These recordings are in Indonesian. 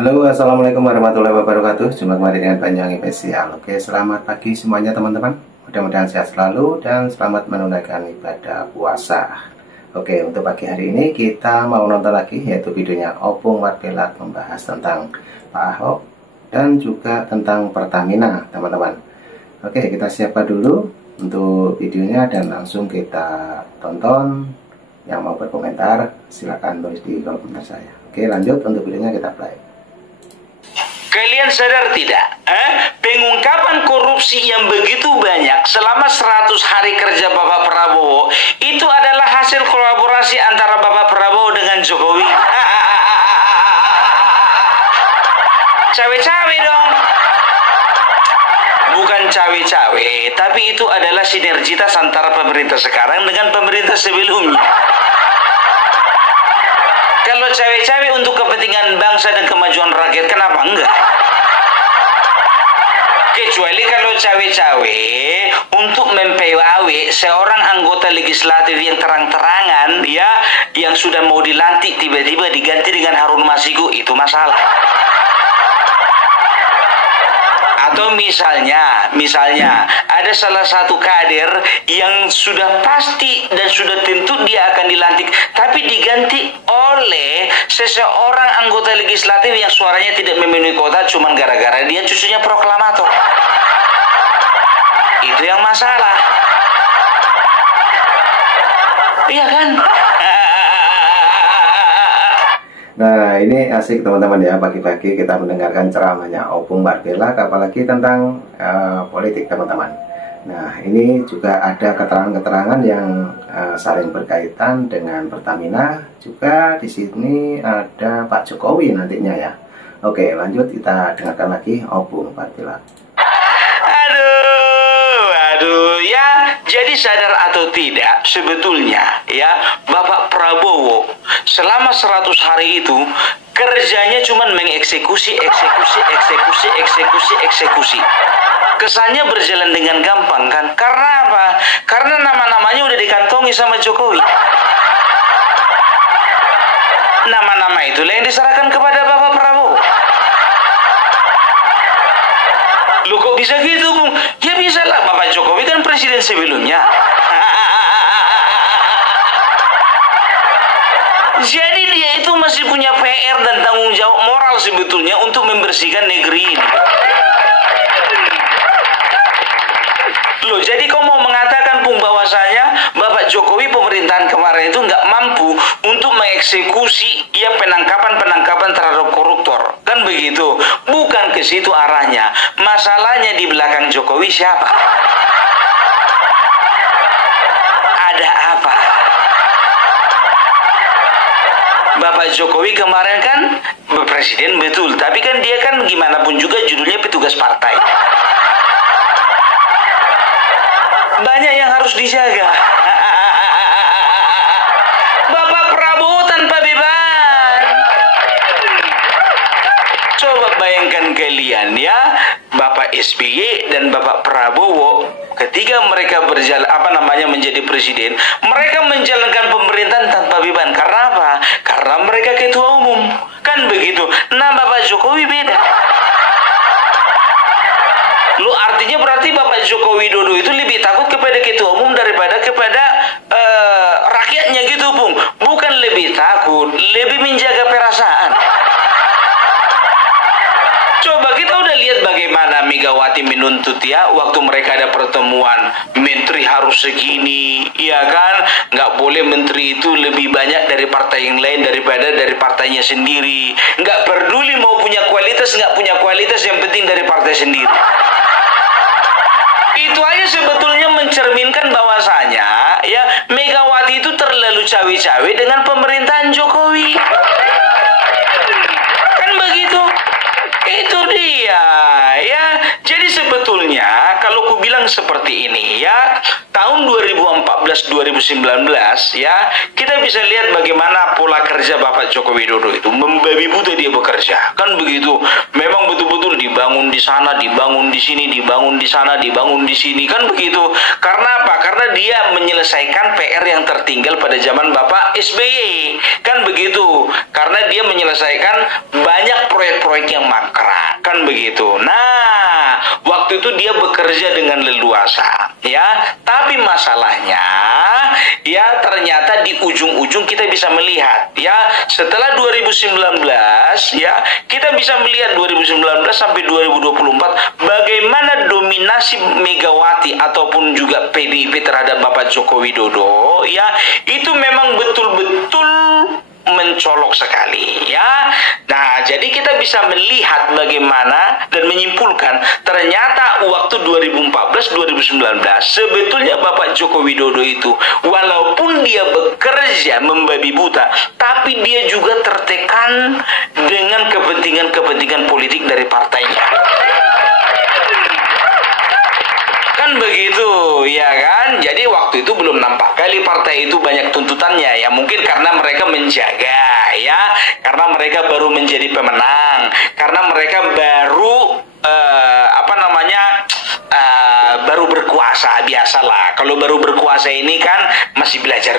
Halo, assalamualaikum warahmatullahi wabarakatuh. Jumpa kembali dengan Banyuwangi Spesial. Oke, selamat pagi semuanya teman-teman. Mudah-mudahan sehat selalu dan selamat menunaikan ibadah puasa. Oke, untuk pagi hari ini kita mau nonton lagi, yaitu videonya Opung Marpelat membahas tentang Pak Ahok dan juga tentang Pertamina, teman-teman. Oke, kita siapkan dulu untuk videonya dan langsung kita tonton. Yang mau berkomentar silakan tulis di kolom komentar saya. Oke, lanjut untuk videonya, kita play. Kalian sadar tidak? Pengungkapan korupsi yang begitu banyak selama 100 hari kerja Bapak Prabowo itu adalah hasil kolaborasi antara Bapak Prabowo dengan Jokowi. Cawe-cawe dong. Bukan cawe-cawe, tapi itu adalah sinergitas antara pemerintah sekarang dengan pemerintah sebelumnya. Kalau cawe-cawe untuk kepentingan bangsa dan kemajuan rakyat, kenapa enggak? Kecuali kalau cawe-cawe untuk mempewawe seorang anggota legislatif yang terang-terangan, ya, yang sudah mau dilantik tiba-tiba diganti dengan Harun Masiku, itu masalah. Atau misalnya ada salah satu kader yang sudah pasti dan sudah tentu dia akan dilantik, tapi diganti oleh seseorang anggota legislatif yang suaranya tidak memenuhi kuota cuma gara-gara dia cucunya proklamator. Itu yang masalah. Iya kan? Nah, ini asik teman-teman ya, pagi-pagi kita mendengarkan ceramahnya Opung Marpelat, apalagi tentang politik teman-teman. Nah, ini juga ada keterangan-keterangan yang saling berkaitan dengan Pertamina. Juga di sini ada Pak Jokowi nantinya ya. Oke, lanjut kita dengarkan lagi Opung Marpelat. Aduh, ya, jadi sadar atau tidak, sebetulnya ya, Bapak Prabowo selama 100 hari itu kerjanya cuma mengeksekusi, eksekusi. Kesannya berjalan dengan gampang kan? Karena apa? Karena nama-namanya udah dikantongi sama Jokowi. Nama-nama itulah yang diserahkan kepada Bapak Prabowo. Loh, kok bisa gitu, Bung? Ya bisa lah, Bapak Jokowi kan presiden sebelumnya. Jadi dia itu masih punya PR dan tanggung jawab moral sebetulnya untuk membersihkan negeri ini. Loh, jadi kau mau mengatakan, Bung, bahwasanya Bapak Jokowi pemerintahan kemarin itu nggak mampu untuk mengeksekusi ya penangkapan terhadap koruptor, kan begitu? Bukan ke situ arahnya. Masalahnya di belakang Jokowi siapa? Ada apa? Bapak Jokowi kemarin kan presiden betul, tapi kan dia kan gimana pun juga judulnya petugas partai. Banyak yang harus dijaga. Bapak Prabowo tanpa beban. Coba bayangkan kalian ya, Bapak SBY dan Bapak Prabowo ketika mereka menjadi presiden, mereka menjalankan pemerintahan tanpa beban. Karena apa? Karena mereka ketua umum. Kan begitu. Nah, Bapak Jokowi beda. Lu artinya berarti Bapak Joko Widodo itu lebih takut kepada ketua umum daripada kepada rakyatnya gitu, Bung. Bukan lebih takut, lebih menjaga perasaan. Coba kita udah lihat bagaimana Megawati menuntut ya, waktu mereka ada pertemuan, menteri harus segini, ya kan? Nggak boleh menteri itu lebih banyak dari partai yang lain daripada dari partainya sendiri. Nggak peduli mau punya kualitas, nggak punya kualitas, yang penting dari partai sendiri. Itu aja sebetulnya mencerminkan bahwasanya ya, Megawati itu terlalu cawe-cawe dengan pemerintahan Jokowi. Kan begitu? Itu dia ya. Jadi sebetulnya kalau ku bilang seperti ini ya, tahun tahun 2014-2019 ya, kita bisa lihat bagaimana pola kerja Bapak Joko Widodo itu membabi buta dia bekerja. Kan begitu. Memang betul-betul dibangun di sana, dibangun di sini, dibangun di sana, dibangun di sini. Kan begitu. Karena apa? Karena dia menyelesaikan PR yang tertinggal pada zaman Bapak SBY. Kan begitu. Karena dia menyelesaikan banyak proyek-proyek yang mangkrak. Kan begitu. Nah, waktu itu dia bekerja dengan leluasa, ya. Tapi masalahnya, ya ternyata di ujung-ujung kita bisa melihat, ya setelah 2019, ya kita bisa melihat 2019 sampai 2024 bagaimana dominasi Megawati ataupun juga PDIP terhadap Bapak Joko Widodo, ya itu memang betul-betul mencolok sekali, ya. Nah, jadi kita bisa melihat bagaimana dan menyimpulkan ternyata waktu 2014-2019 sebetulnya Bapak Joko Widodo itu walaupun dia bekerja membabi buta, tapi dia juga tertekan dengan kepentingan-kepentingan politik dari partainya. Kan begitu, ya kan? Jadi waktu itu belum nampak kali partai itu banyak tuntutannya, ya mungkin karena mereka menjaga, ya, karena mereka baru menjadi pemenang, karena mereka baru baru berkuasa. Biasalah, kalau baru berkuasa ini kan masih belajar,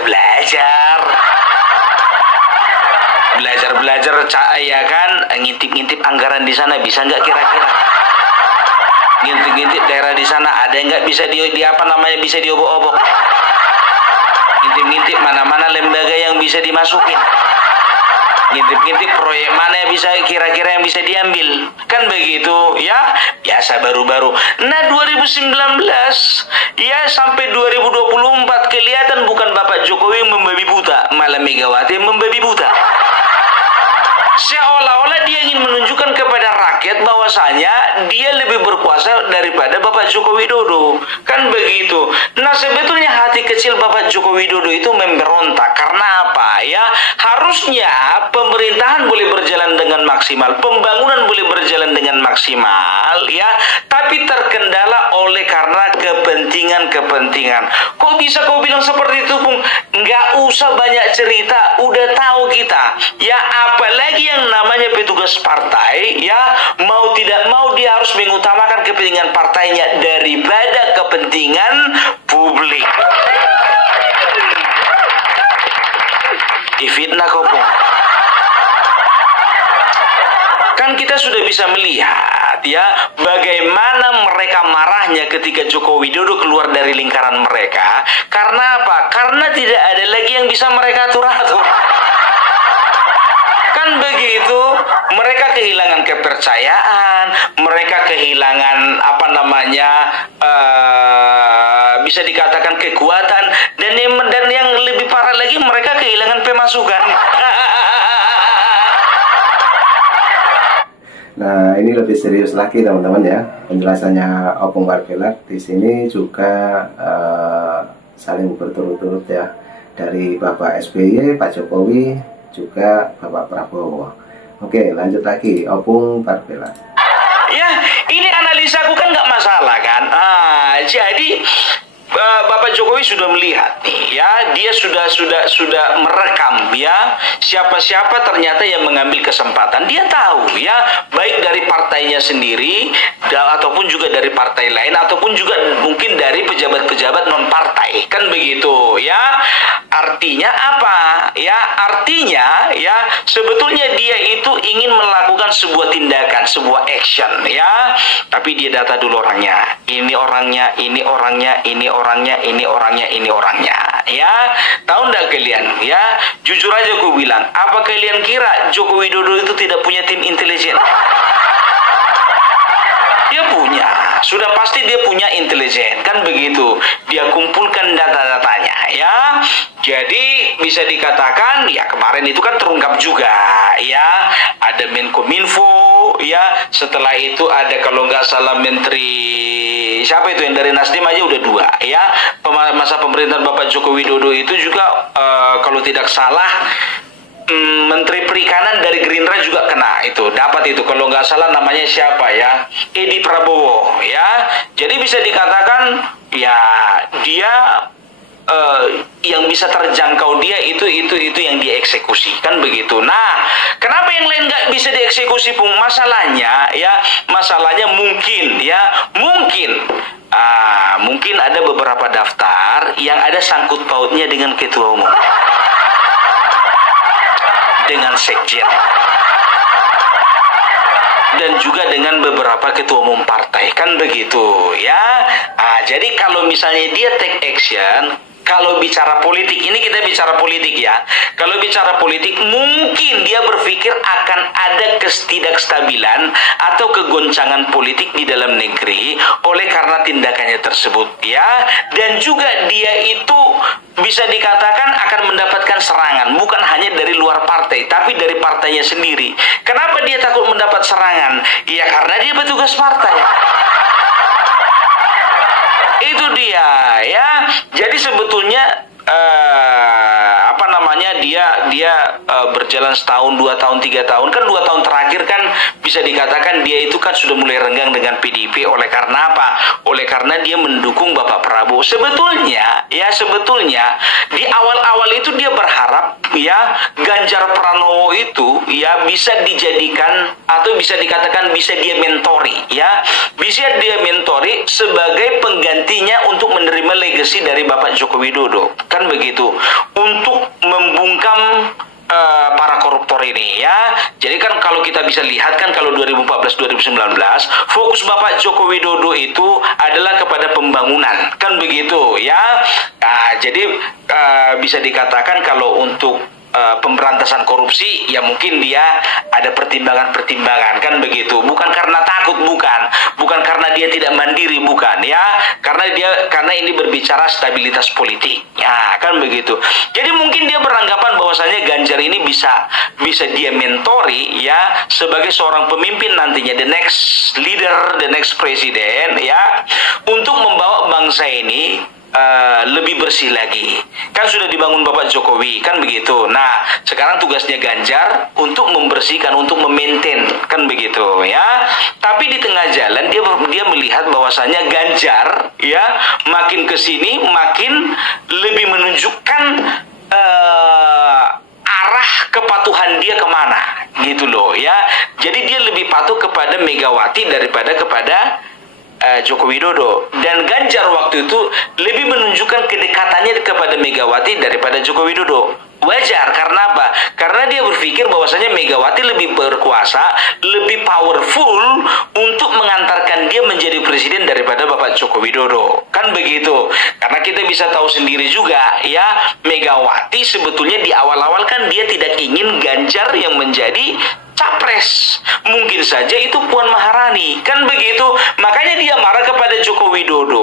ya kan, ngintip-ngintip anggaran di sana bisa nggak kira-kira? Ngintip-ngintip daerah di sana ada nggak bisa bisa diobok-obok. Ngintip-ngintip mana-mana lembaga yang bisa dimasukin. Ngintip-ngintip proyek mana yang bisa kira-kira yang bisa diambil. Kan begitu, ya. Biasa baru-baru. Nah, 2019 ya sampai 2024 kelihatan bukan Bapak Jokowi yang membabi buta, malah Megawati yang membabi buta. Seolah-olah dia ingin menunjukkan kepada rakyat bahwasanya dia lebih berkuasa daripada Bapak Joko Widodo. Kan begitu. Nah, sebetulnya hati kecil Bapak Joko Widodo itu memberontak. Karena apa? Ya, harusnya pemerintahan boleh berjalan dengan maksimal, pembangunan boleh berjalan dengan maksimal, ya, tapi terkendala oleh karena kepentingan-kepentingan. Kok bisa kau bilang seperti itu, Pung? Nggak usah banyak cerita, udah tahu kita. Ya, apalagi yang namanya petugas partai, ya mau tidak mau dia harus mengutamakan kepentingan partainya daripada kepentingan publik. Difitnah kok, Pung. Kan kita sudah bisa melihat, ya, bagaimana mereka marahnya ketika Joko Widodo keluar dari lingkaran mereka. Karena apa? Karena tidak ada lagi yang bisa mereka atur-atur. Kan begitu, mereka kehilangan kepercayaan, mereka kehilangan bisa dikatakan kekuatan, dan yang lebih parah lagi mereka kehilangan pemasukan. Nah, ini lebih serius lagi teman-teman ya, penjelasannya Opung Wargelak di sini juga saling berturut-turut ya, dari Bapak SBY, Pak Jokowi, juga Bapak Prabowo. Oke, lanjut lagi, Opung Wargelak. Ya, ini analisaku kan nggak masalah kan. Jadi Bapak Jokowi sudah melihat nih, ya, dia sudah merekam, ya, siapa-siapa ternyata yang mengambil kesempatan. Dia tahu, ya, baik dari partainya sendiri ataupun juga dari partai lain ataupun juga mungkin dari pejabat-pejabat non partai. Kan begitu, ya. Artinya apa? Ya, artinya, ya, sebetulnya dia itu ingin melakukan sebuah tindakan, sebuah action, ya. Tapi dia data dulu orangnya. Ini orangnya, ini orangnya, ini orangnya, ini orangnya, ini orangnya, ya. Tahu nggak kalian, ya? Jujur aja aku bilang, apa kalian kira Joko Widodo itu tidak punya tim intelijen? Dia punya, sudah pasti dia punya intelijen, kan begitu. Dia kumpulkan data-datanya, ya. Jadi bisa dikatakan, ya kemarin itu kan terungkap juga, ya. Ada Menkominfo, ya. Setelah itu ada kalau nggak salah Menteri siapa itu yang dari Nasdem aja udah 2, ya. Masa pemerintahan Bapak Joko Widodo itu juga kalau tidak salah Menteri Perikanan dari Gerindra juga kena itu, dapat itu kalau nggak salah namanya siapa ya, Edi Prabowo, ya. Jadi bisa dikatakan ya dia yang bisa terjangkau dia itu yang dieksekusi, kan begitu. Nah, kenapa yang lain nggak bisa dieksekusi, Pung? Masalahnya mungkin ada beberapa daftar yang ada sangkut pautnya dengan ketua umum, dengan sekjen, dan juga dengan beberapa ketua umum partai, kan begitu ya. Jadi kalau misalnya dia take action, kalau bicara politik, ini kita bicara politik ya. Kalau bicara politik, mungkin dia berpikir akan ada ketidakstabilan atau kegoncangan politik di dalam negeri oleh karena tindakannya tersebut ya. Dan juga dia itu bisa dikatakan akan mendapatkan serangan, bukan hanya dari luar partai, tapi dari partainya sendiri. Kenapa dia takut mendapat serangan? Ya karena dia petugas partai. Itu dia ya. Jadi sebetulnya dia berjalan setahun, 2 tahun, 3 tahun, kan 2 tahun terakhir kan bisa dikatakan dia itu kan sudah mulai renggang dengan PDIP. Oleh karena apa? Oleh karena dia mendukung Bapak Prabowo. Sebetulnya di awal-awal itu dia berharap ya Ganjar Pranowo itu ya bisa dijadikan atau bisa dikatakan bisa dia mentori ya, bisa dia mentori sebagai penggantinya untuk menerima legasi dari Bapak Joko Widodo, kan begitu, untuk membungkam para koruptor ini ya. Jadi kan kalau kita bisa lihat kan kalau 2014-2019 fokus Bapak Joko Widodo itu adalah kepada pembangunan, kan begitu ya. Jadi bisa dikatakan kalau untuk pemberantasan korupsi ya mungkin dia ada pertimbangan-pertimbangan, kan begitu, bukan karena takut, bukan karena dia tidak mandiri, bukan ya, karena ini berbicara stabilitas politik ya, kan begitu. Jadi mungkin dia beranggapan bahwasanya Ganjar ini bisa dia mentori ya sebagai seorang pemimpin nantinya, the next leader, the next presiden ya, untuk membawa bangsa ini lebih bersih lagi. Kan sudah dibangun Bapak Jokowi, kan begitu. Nah, sekarang tugasnya Ganjar untuk membersihkan, untuk memaintain, kan begitu ya. Tapi di tengah jalan dia melihat bahwasanya Ganjar ya makin kesini makin lebih menunjukkan arah kepatuhan dia kemana, gitu loh ya. Jadi dia lebih patuh kepada Megawati daripada kepada Joko Widodo. Dan Ganjar waktu itu lebih menunjukkan kedekatannya kepada Megawati daripada Joko Widodo. Wajar, karena apa? Karena dia berpikir bahwasanya Megawati lebih berkuasa, lebih powerful untuk mengantarkan dia menjadi presiden daripada Bapak Joko Widodo, kan begitu. Karena kita bisa tahu sendiri juga ya, Megawati sebetulnya di awal-awal kan dia tidak ingin Ganjar yang menjadi capres, mungkin saja itu Puan Maharani, kan begitu. Makanya dia marah kepada Joko Widodo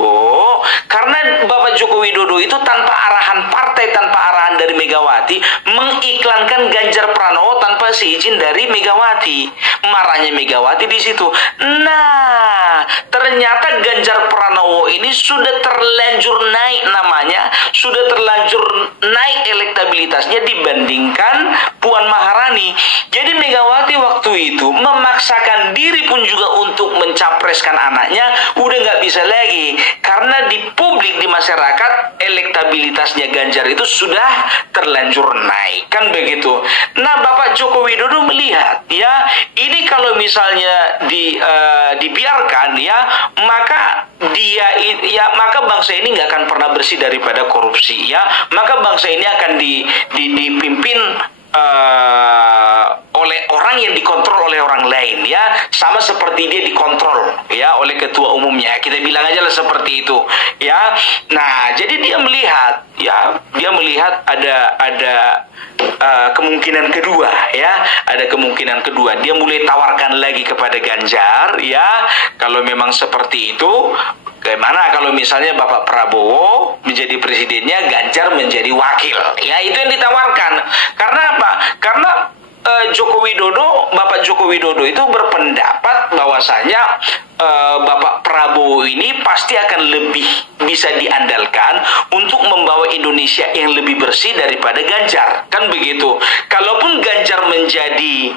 karena Bapak Joko Widodo itu tanpa arahan partai, tanpa arahan dari Megawati, mengiklankan Ganjar Pranowo tanpa seizin dari Megawati. Marahnya Megawati di situ. Nah, ternyata Ganjar Pranowo ini sudah terlanjur naik namanya, sudah terlanjur naik elektabilitasnya dibandingkan Puan Maharani. Jadi Megawati waktu itu memaksakan diri pun juga untuk mencapreskan anaknya udah nggak bisa lagi, karena di publik, di masyarakat, elektabilitasnya Ganjar itu sudah terlanjur naik, kan begitu. Nah, Bapak Joko Widodo melihat ya, ini kalau misalnya dibiarkan ya, maka maka bangsa ini nggak akan pernah bersih daripada korupsi ya, maka bangsa ini akan dipimpin oleh orang yang dikontrol oleh orang lain ya, sama seperti dia dikontrol ya oleh ketua umumnya, kita bilang aja lah seperti itu ya. Nah, jadi dia melihat ada kemungkinan kedua ya, ada kemungkinan kedua. Dia mulai tawarkan lagi kepada Ganjar ya, kalau memang seperti itu, bagaimana kalau misalnya Bapak Prabowo menjadi presidennya, Ganjar menjadi wakil? Ya, itu yang ditawarkan. Karena apa? Karena Bapak Joko Widodo itu berpendapat bahwasanya Bapak Prabowo ini pasti akan lebih bisa diandalkan untuk membawa Indonesia yang lebih bersih daripada Ganjar, kan begitu. Kalaupun Ganjar menjadi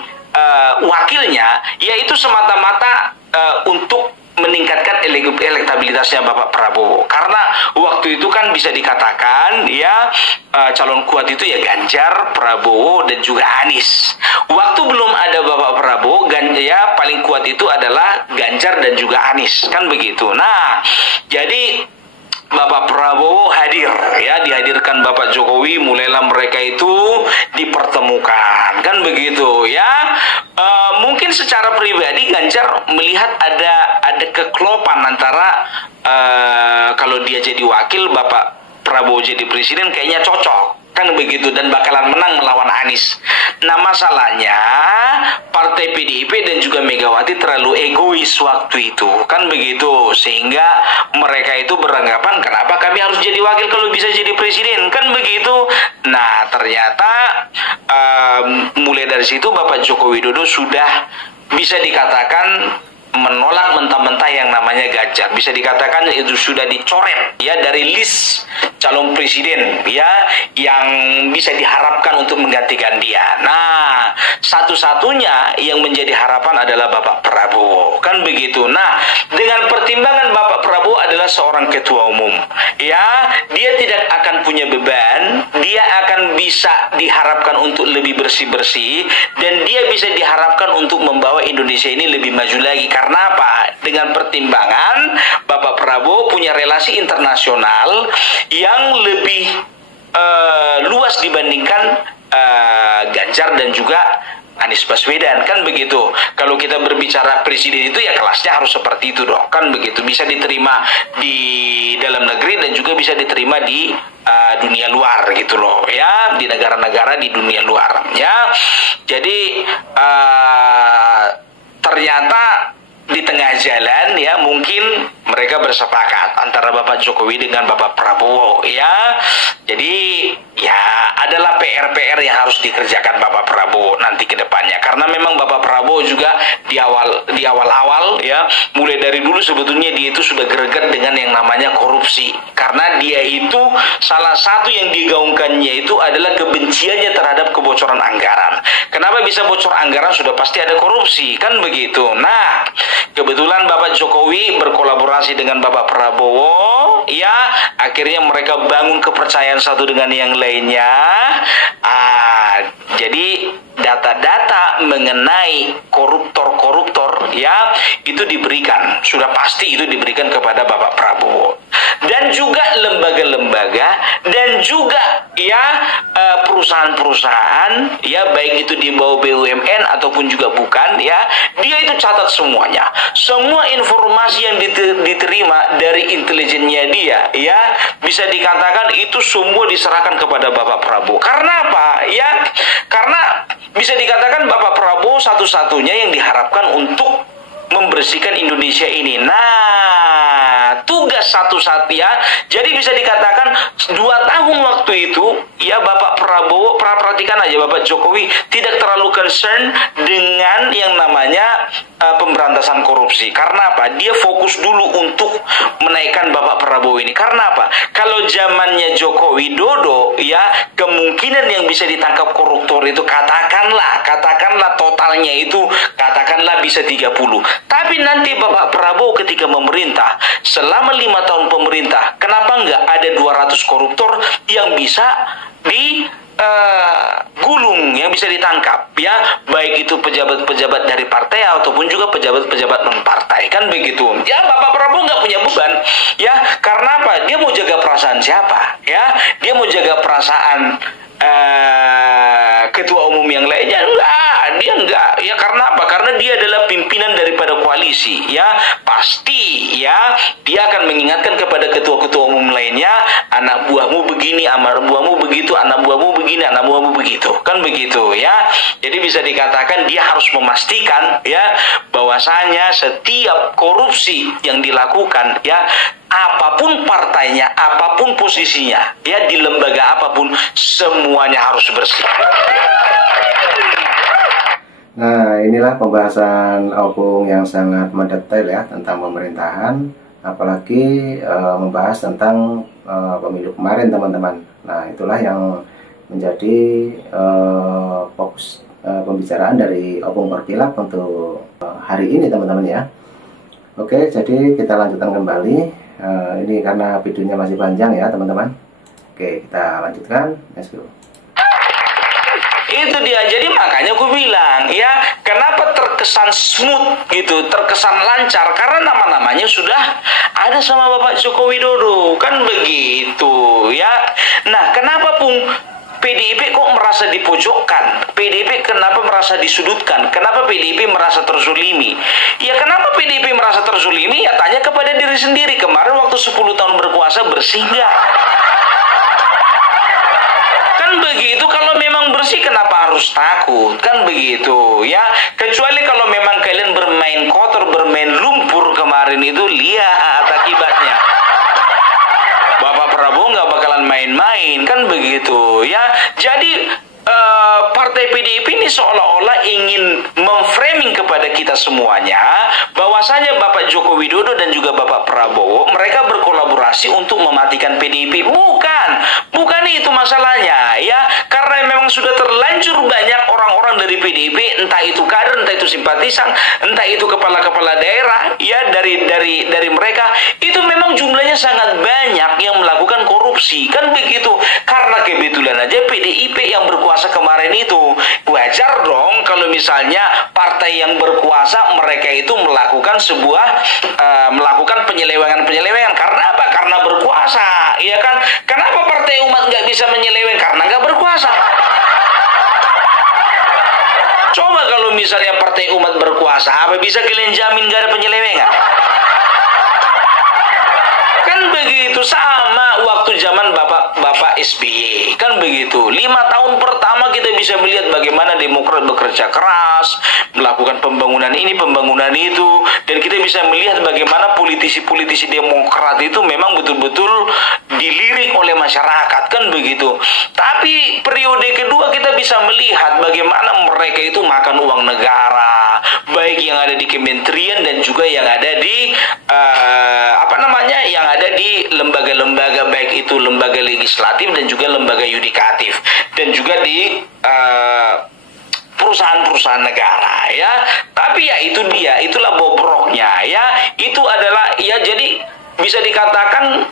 wakilnya, yaitu semata-mata untuk meningkatkan elektabilitasnya Bapak Prabowo. Karena waktu itu kan bisa dikatakan ya calon kuat itu ya Ganjar, Prabowo dan juga Anies. Waktu belum ada Bapak Prabowo, ya paling kuat itu adalah Ganjar dan juga Anies, kan begitu. Nah, jadi Bapak Prabowo hadir, ya dihadirkan Bapak Jokowi, mulailah mereka itu dipertemukan, kan begitu ya. Mungkin secara pribadi Ganjar melihat ada keklopan antara kalau dia jadi wakil, Bapak Prabowo jadi presiden kayaknya cocok, kan begitu, dan bakalan menang melawan Anies. Nah, masalahnya partai PDIP dan juga Megawati terlalu egois waktu itu, kan begitu, sehingga mereka itu beranggapan kenapa kami harus jadi wakil kalau bisa jadi presiden, kan begitu. Nah, ternyata mulai dari situ Bapak Joko Widodo sudah bisa dikatakan menolak mentah-mentah yang namanya Ganjar. Bisa dikatakan itu sudah dicoret ya dari list calon presiden ya yang bisa diharapkan untuk menggantikan dia. Nah, satu-satunya yang menjadi harapan adalah Bapak Prabowo, kan begitu. Nah, dengan pertimbangan Bapak Prabowo adalah seorang ketua umum ya, dia tidak akan punya beban, dia akan bisa diharapkan untuk lebih bersih-bersih, dan dia bisa diharapkan untuk membawa Indonesia ini lebih maju lagi. Karena apa? Dengan pertimbangan Bapak Prabowo punya relasi internasional yang lebih luas dibandingkan Ganjar dan juga Anies Baswedan, kan begitu. Kalau kita berbicara presiden itu ya kelasnya harus seperti itu dong, kan begitu. Bisa diterima di dalam negeri dan juga bisa diterima di dunia luar gitu loh ya, di negara-negara di dunia luar ya. Jadi ternyata di tengah jalan ya mungkin mereka bersepakat antara Bapak Jokowi dengan Bapak Prabowo ya. Jadi ya adalah PR-PR yang harus dikerjakan Bapak Prabowo nanti ke depannya. Karena memang Bapak Prabowo juga di awal-awal ya, mulai dari dulu sebetulnya dia itu sudah greget dengan yang namanya korupsi. Karena dia itu salah satu yang digaungkannya itu adalah kebenciannya terhadap kebocoran anggaran. Kenapa bisa bocor anggaran? Sudah pasti ada korupsi, kan begitu. Nah, kebetulan Bapak Jokowi berkolaborasi dengan Bapak Prabowo, ya akhirnya mereka bangun kepercayaan satu dengan yang lainnya. Jadi data-data mengenai koruptor-koruptor ya itu diberikan, sudah pasti itu diberikan kepada Bapak Prabowo. Dan juga lembaga-lembaga dan juga ya perusahaan-perusahaan ya, baik itu di bawah BUMN ataupun juga bukan ya, dia itu catat semuanya. Semua informasi yang diterima dari intelijennya dia ya, bisa dikatakan itu semua diserahkan kepada Bapak Prabowo. Karena apa? Ya, karena bisa dikatakan Bapak Prabowo satu-satunya yang diharapkan untuk membersihkan Indonesia ini. Nah, tugas satu-satu ya. Jadi bisa dikatakan 2 tahun waktu itu ya Bapak Prabowo, perhatikan aja Bapak Jokowi tidak terlalu concern dengan yang namanya pemberantasan korupsi. Karena apa? Dia fokus dulu untuk menaikkan Bapak Prabowo ini. Karena apa? Kalau zamannya Joko Widodo ya, kemungkinan yang bisa ditangkap koruptor itu katakanlah totalnya itu katakanlah bisa 30. Tapi nanti Bapak Prabowo ketika memerintah selama 5 tahun pemerintah, kenapa nggak ada 200 koruptor yang bisa gulung, yang bisa ditangkap ya, baik itu pejabat-pejabat dari partai ataupun juga pejabat-pejabat non partai, kan begitu ya. Bapak Prabowo nggak punya beban ya, karena apa? Dia mau jaga perasaan siapa ya? Dia mau jaga perasaan ketua umum yang lainnya? Dia enggak ya. Karena apa? Karena dia adalah pimpinan daripada koalisi ya, pasti ya dia akan mengingatkan kepada ketua-ketua umum lainnya, anak buahmu begini, anak buahmu begitu, anak buahmu begini, anak buahmu begitu, kan begitu ya. Jadi bisa dikatakan dia harus memastikan ya bahwasanya setiap korupsi yang dilakukan ya, apapun partainya, apapun posisinya ya, di lembaga apapun, semuanya harus bersih. Nah, inilah pembahasan Opung yang sangat mendetail ya tentang pemerintahan, apalagi membahas tentang pemilu kemarin, teman-teman. Nah, itulah yang menjadi fokus pembicaraan dari Opung Berkilap untuk hari ini, teman-teman ya. Oke, jadi kita lanjutkan kembali. Ini karena videonya masih panjang ya teman-teman. Oke, kita lanjutkan. Let's go. Itu dia, jadi makanya gue bilang ya, kenapa terkesan smooth gitu, terkesan lancar, karena nama-namanya sudah ada sama Bapak Joko Widodo, kan begitu ya. Nah, kenapa Pung PDIP kok merasa dipojokkan? PDIP kenapa merasa disudutkan? Kenapa PDIP merasa terzulimi? Ya kenapa PDIP merasa terzulimi? Ya tanya kepada diri sendiri. Kemarin waktu 10 tahun berkuasa bersih nggak? Kan begitu, kalau memang bersih kenapa harus takut? Kan begitu ya. Kecuali kalau memang kalian bermain kotor, bermain lumpur kemarin itu, lihat akibatnya. Bapak Prabowo nggak bakalan main-main, kan begitu ya. Jadi partai PDIP ini seolah-olah ingin memframing kepada kita semuanya bahwasanya Bapak Joko Widodo dan juga Bapak Prabowo mereka berkolaborasi untuk mematikan PDIP. Bukan itu masalahnya ya, karena memang sudah terlanjur banyak orang-orang dari PDIP, entah itu kader, entah itu simpatisan, entah itu kepala-kepala daerah ya, dari mereka itu memang jumlahnya sangat banyak yang melakukan korupsi, kan begitu. Karena kebetulan aja PDIP yang berkuasa kemarin itu, wajar dong kalau misalnya partai yang berkuasa mereka itu melakukan melakukan penyelewengan. Karena apa? Karena berkuasa, ya kan? Kenapa partai umat nggak bisa menyeleweng? Karena nggak berkuasa. Coba kalau misalnya partai umat berkuasa, apa bisa kalian jamin nggak ada penyelewengan? Kan begitu, sama waktu zaman Bapak SBY, kan begitu. 5 tahun pertama kita bisa melihat bagaimana Demokrat bekerja keras, melakukan pembangunan ini, pembangunan itu, dan kita bisa melihat bagaimana politisi-politisi Demokrat itu memang betul-betul dilirik oleh masyarakat, kan begitu. Tapi periode kedua kita bisa melihat bagaimana mereka itu makan uang negara, baik yang ada di kementerian dan juga yang ada di yang ada di lembaga-lembaga, baik itu lembaga legislatif dan juga lembaga yudikatif, dan juga di perusahaan-perusahaan negara ya. Tapi ya itu dia, itulah bobroknya ya. Itu adalah ya, jadi bisa dikatakan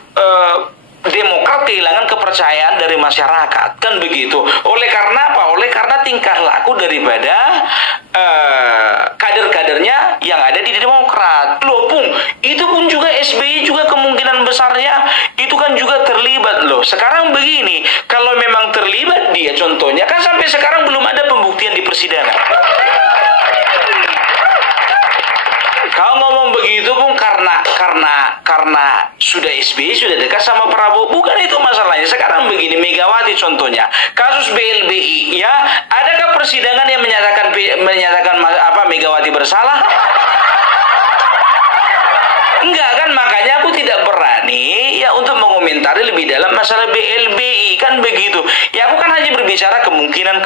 Demokrat kehilangan kepercayaan dari masyarakat, kan begitu. Oleh karena apa? Oleh karena tingkah laku daripada kader-kadernya yang ada di Demokrat. Loh Pung, itu pun juga SBY juga kemungkinan besarnya itu kan juga terlibat loh. Sekarang begini, kalau memang terlibat dia, contohnya kan sampai sekarang belum ada pembuktian di persidangan. Kau ngomong begitu Bung karena sudah SBY sudah dekat sama Prabowo, bukan itu masalahnya. Sekarang begini, Megawati contohnya, kasus BLBI ya, adakah persidangan yang menyatakan Megawati bersalah? Enggak kan, makanya aku tidak berani ya untuk mengomentari lebih dalam masalah BLBI, kan begitu. Ya aku kan hanya berbicara kemungkinan.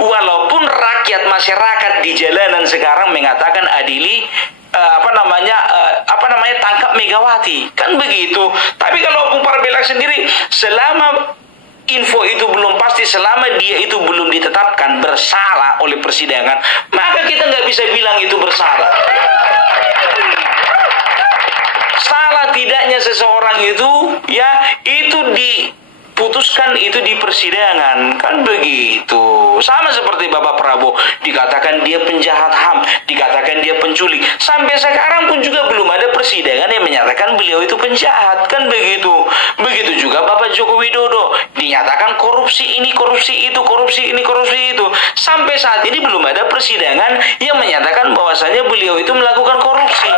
Walaupun rakyat masyarakat di jalanan sekarang mengatakan adili tangkap Megawati, kan begitu. Tapi kalau Bung Parbela sendiri, selama info itu belum pasti, selama dia itu belum ditetapkan bersalah oleh persidangan, maka kita nggak bisa bilang itu bersalah. Salah tidaknya seseorang itu ya, itu diputuskan itu di persidangan, kan begitu. Sama seperti Bapak Prabowo, dikatakan dia penjahat HAM, dikatakan dia penculik, sampai sekarang pun juga belum ada persidangan yang menyatakan beliau itu penjahat, kan begitu. Begitu juga Bapak Joko Widodo, dinyatakan korupsi ini, korupsi itu, korupsi ini, korupsi itu. Sampai saat ini belum ada persidangan yang menyatakan bahwasanya beliau itu melakukan korupsi.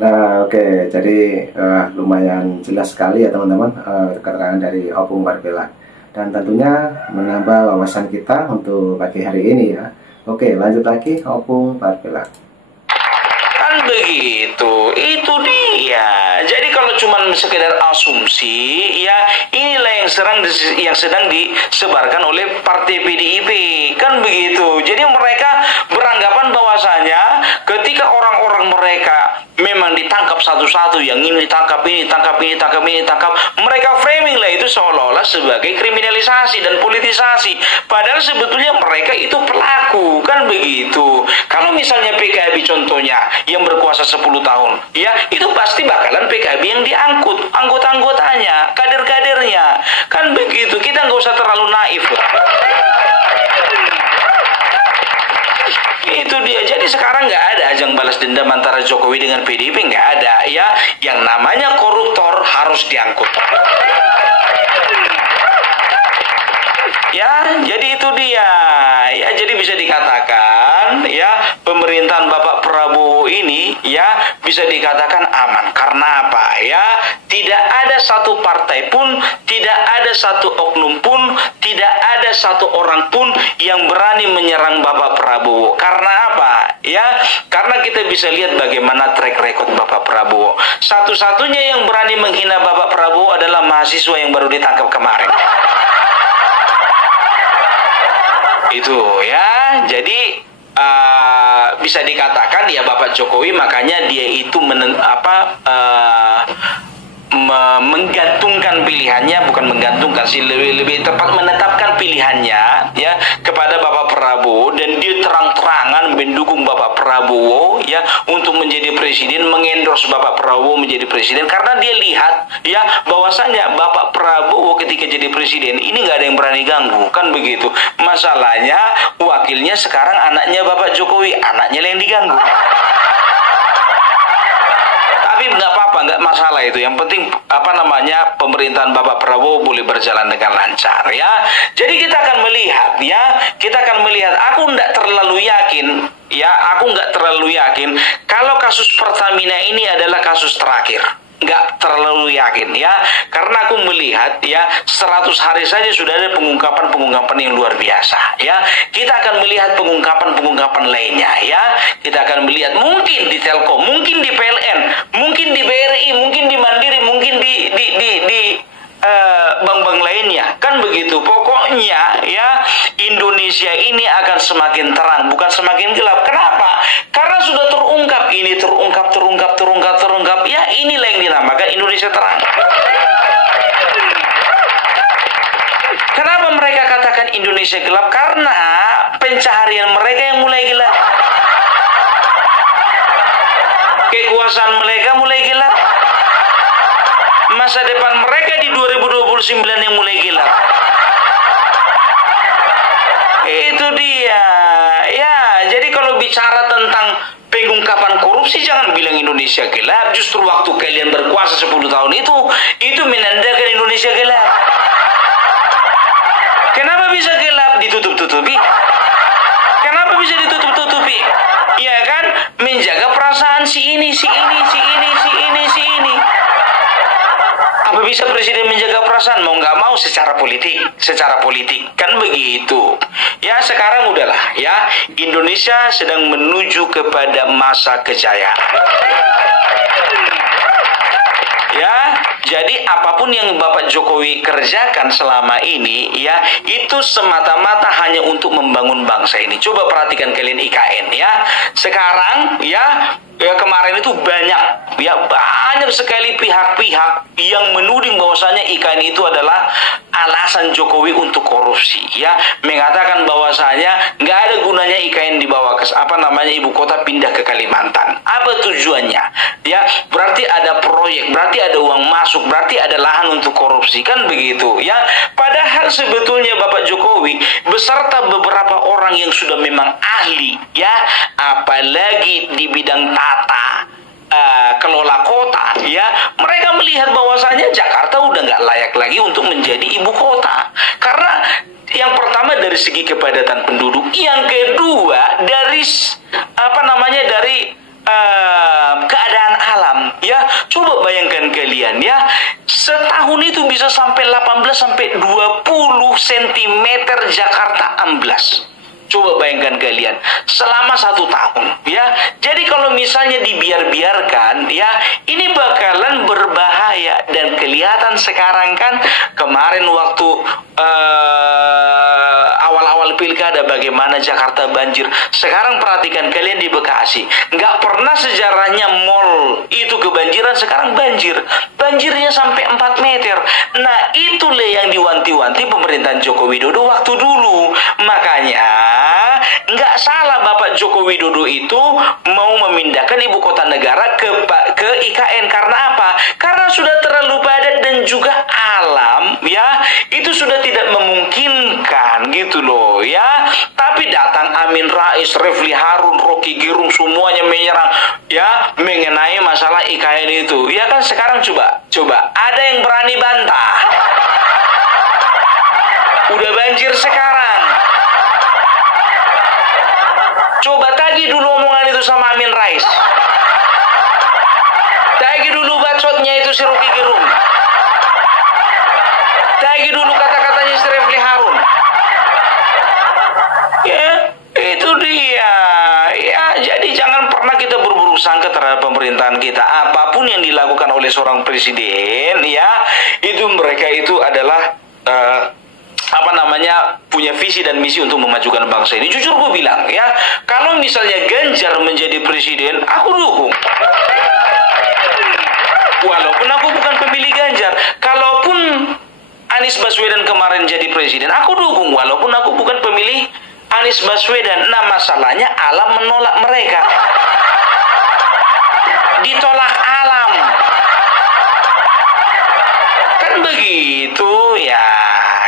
Nah, oke, jadi lumayan jelas sekali ya teman-teman keterangan dari Opung Parbela, dan tentunya menambah wawasan kita untuk pagi hari ini ya. Oke, lanjut lagi Opung Parbela. Kan begitu, itu dia. Jadi kalau cuma sekedar asumsi, ya inilah yang sedang disebarkan oleh partai PDIP, kan begitu. Jadi mereka beranggapan bahwasanya ketika orang-orang mereka memang ditangkap satu-satu, yang ini ditangkap, ini ditangkap, ini ditangkap, ini ditangkap, mereka framing lah itu seolah-olah sebagai kriminalisasi dan politisasi, padahal sebetulnya mereka itu pelaku, kan begitu. Kalau misalnya PKB contohnya yang berkuasa 10 tahun, ya itu pasti bakalan PKB yang diangkut, anggota-anggotanya, kader-kadernya, kan begitu. Kita nggak usah terlalu naif lah. Itu dia. Jadi sekarang nggak ada ajang balas dendam antara Jokowi dengan PDIP, nggak ada, ya. Yang namanya koruptor harus diangkut. Ya, jadi itu dia. Ya, jadi bisa dikatakan, ya, pemerintahan Bapak Prabowo ini, ya, bisa dikatakan aman. Karena apa? Ya, tidak ada satu partai pun, tidak ada satu oknum pun, tidak ada satu orang pun yang berani menyerang Bapak Prabowo. Karena apa? Ya, karena kita bisa lihat bagaimana track record Bapak Prabowo. Satu-satunya yang berani menghina Bapak Prabowo adalah mahasiswa yang baru ditangkap kemarin. Itu ya, jadi bisa dikatakan ya Bapak Jokowi makanya dia itu menggantungkan pilihannya, bukan menggantungkan sih, lebih tepat menetapkan pilihannya ya kepada Bapak Prabowo, dan dia terang-terangan mendukung Bapak Prabowo ya untuk menjadi presiden, mengendorse Bapak Prabowo menjadi presiden, karena dia lihat ya bahwasanya Bapak Prabowo ketika jadi presiden ini nggak ada yang berani ganggu, kan begitu. Masalahnya wakilnya sekarang anaknya Bapak Jokowi, anaknya yang diganggu. Tapi nggak apa-apa, nggak masalah itu. Yang penting pemerintahan Bapak Prabowo boleh berjalan dengan lancar ya. Jadi kita akan melihat ya, aku nggak terlalu yakin kalau kasus Pertamina ini adalah kasus terakhir. Nggak terlalu yakin ya, karena aku melihat ya 100 hari saja sudah ada pengungkapan yang luar biasa ya. Kita akan melihat pengungkapan lainnya ya. Kita akan melihat mungkin di Telkom, mungkin di PLN, mungkin di BRI, mungkin di Mandiri, mungkin di bank-bank lainnya, kan begitu. Pokoknya ya Indonesia ini akan semakin terang, bukan semakin gelap. Kenapa? Karena sudah terungkap, ini terungkap ya, inilah yang dinamakan Indonesia terang. Kenapa mereka katakan Indonesia gelap? Karena pencaharian mereka yang mulai gelap, kekuasaan mereka mulai gelap, masa depan mereka di 2029 yang mulai gelap. Itu dia ya. Jadi kalau bicara tentang pengungkapan korupsi, jangan bilang Indonesia gelap. Justru waktu kalian berkuasa 10 tahun itu menandakan Indonesia gelap. Kenapa bisa gelap? Ditutup-tutupi. Kenapa bisa ditutup-tutupi? Ya kan, menjaga perasaan si ini. Apa bisa presiden menjaga perasaan? Mau nggak mau secara politik, kan begitu. Ya sekarang udahlah ya, Indonesia sedang menuju kepada masa kejayaan. Ya, jadi apapun yang Bapak Jokowi kerjakan selama ini ya, itu semata-mata hanya untuk membangun bangsa ini. Coba perhatikan kalian IKN ya. Sekarang ya kemarin itu banyak sekali pihak-pihak yang menuding bahwasanya IKN itu adalah alasan Jokowi untuk korupsi ya, mengatakan bahwasanya nggak ada gunanya IKN dibawa ke ibu kota, pindah ke Kalimantan. Apa tujuannya? Ya, berarti ada proyek, berarti ada uang masuk, berarti ada lahan untuk korupsi, kan begitu ya. Padahal sebetulnya Bapak Jokowi beserta beberapa orang yang sudah memang ahli ya, apalagi di bidang tata kelola kota ya, mereka melihat bahwasanya Jakarta udah nggak layak lagi untuk menjadi ibu kota. Karena yang pertama dari segi kepadatan penduduk, yang kedua dari keadaan alam ya. Coba bayangkan kalian ya, setahun itu bisa sampai 18 sampai 20 cm Jakarta amblas. Coba bayangkan kalian selama 1 tahun ya. Jadi kalau misalnya dibiarkan ya, ini bakalan berbahaya kelihatan sekarang kan, kemarin waktu awal-awal pilkada bagaimana Jakarta banjir. Sekarang perhatikan kalian di Bekasi, nggak pernah sejarahnya mall itu kebanjiran, sekarang banjir. Banjirnya sampai 4 meter. Nah, itulah yang diwanti-wanti pemerintahan Joko Widodo waktu dulu. Makanya nggak salah Bapak Joko Widodo itu mau memindahkan ibu kota negara ke IKN. Karena apa? Karena sudah terlalu padat dan juga alam ya itu sudah tidak memungkinkan gitu loh ya. Tapi datang Amin Rais, Refli Harun, Rocky Gerung, semuanya menyerang ya mengenai masalah IKN itu. Ya kan, sekarang coba ada yang berani bantah? Udah banjir sekarang. Coba tagih dulu omongan itu sama Amin Rais. Tagih dulu bacotnya itu si Rocky Gerung. Tagih dulu kata-katanya si Refli Harun. Ya, itu dia. Ya, jadi jangan pernah kita berburu sangka terhadap pemerintahan kita. Apapun yang dilakukan oleh seorang presiden, ya, itu mereka itu adalah punya visi dan misi untuk memajukan bangsa ini. Jujur gue bilang ya, kalau misalnya Ganjar menjadi presiden, aku dukung. Walaupun aku bukan pemilih Ganjar. Kalaupun Anies Baswedan kemarin jadi presiden, aku dukung. Walaupun aku bukan pemilih Anies Baswedan. Nah, masalahnya alam menolak mereka. Ditolak alam. Kan begitu ya.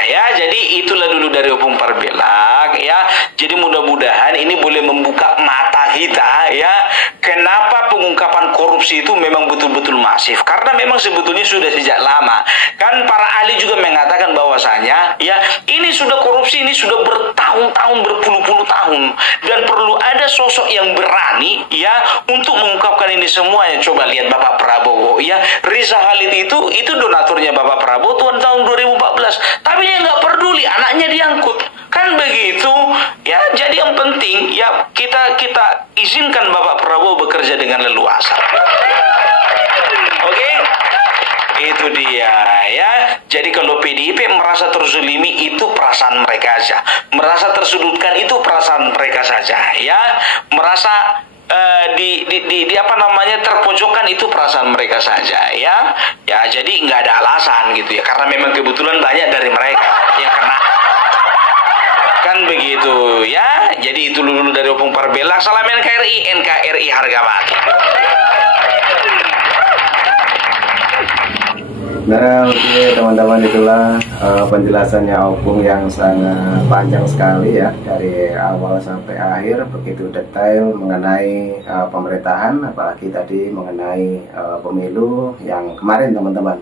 Ya, jadi itulah dulu dari Opung Parbelak ya. Jadi mudah-mudahan ini boleh membuka mata kita ya. Kenapa pengungkapan korupsi itu memang betul-betul masif? Karena memang sebetulnya sudah sejak lama. Kan para ahli juga mengatakan bahwasanya ya, ini sudah korupsi ini sudah bertahun-tahun, berpuluh-puluh tahun, dan perlu ada sosok yang berani ya untuk mengungkapkan ini semuanya. Coba lihat Bapak Prabowo ya, Riza Khalid itu donaturnya Bapak Prabowo tahun 2014. Tapi dia nggak peduli anaknya diangkut. Kan begitu ya. Jadi yang penting ya kita izinkan Bapak Prabowo bekerja dengan leluasa. Oke? Itu dia ya. Jadi kalau PDIP merasa terzalimi, itu perasaan mereka saja. Merasa tersudutkan, itu perasaan mereka saja ya. Merasa terpojokkan, itu perasaan mereka saja ya. Ya, jadi nggak ada alasan gitu ya, karena memang kebetulan banyak dari mereka yang kena. Kan begitu ya. Jadi itu dulu dari Opung Parbelak. Salam NKRI harga mati. Nah, oke teman-teman, itulah penjelasannya Opung yang sangat panjang sekali ya, dari awal sampai akhir, begitu detail mengenai pemerintahan, apalagi tadi mengenai pemilu yang kemarin teman-teman,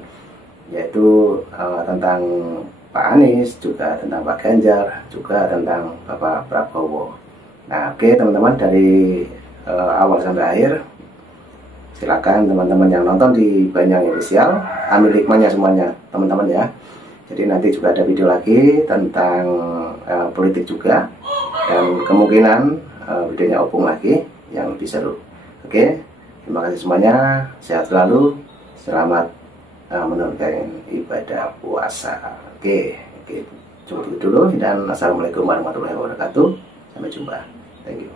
yaitu tentang Pak Anies, juga tentang Pak Ganjar, juga tentang Bapak Prabowo. Nah, oke teman-teman, dari awal sampai akhir, silakan teman-teman yang nonton di Banyang Official ambil hikmahnya semuanya teman-teman ya. Jadi nanti juga ada video lagi tentang politik juga, dan kemungkinan videonya Opung lagi yang lebih seru. Oke, terima kasih semuanya, sehat selalu, selamat menunaikan ibadah puasa. Oke, cukup dulu, dan assalamualaikum warahmatullahi wabarakatuh. Sampai jumpa. Thank you.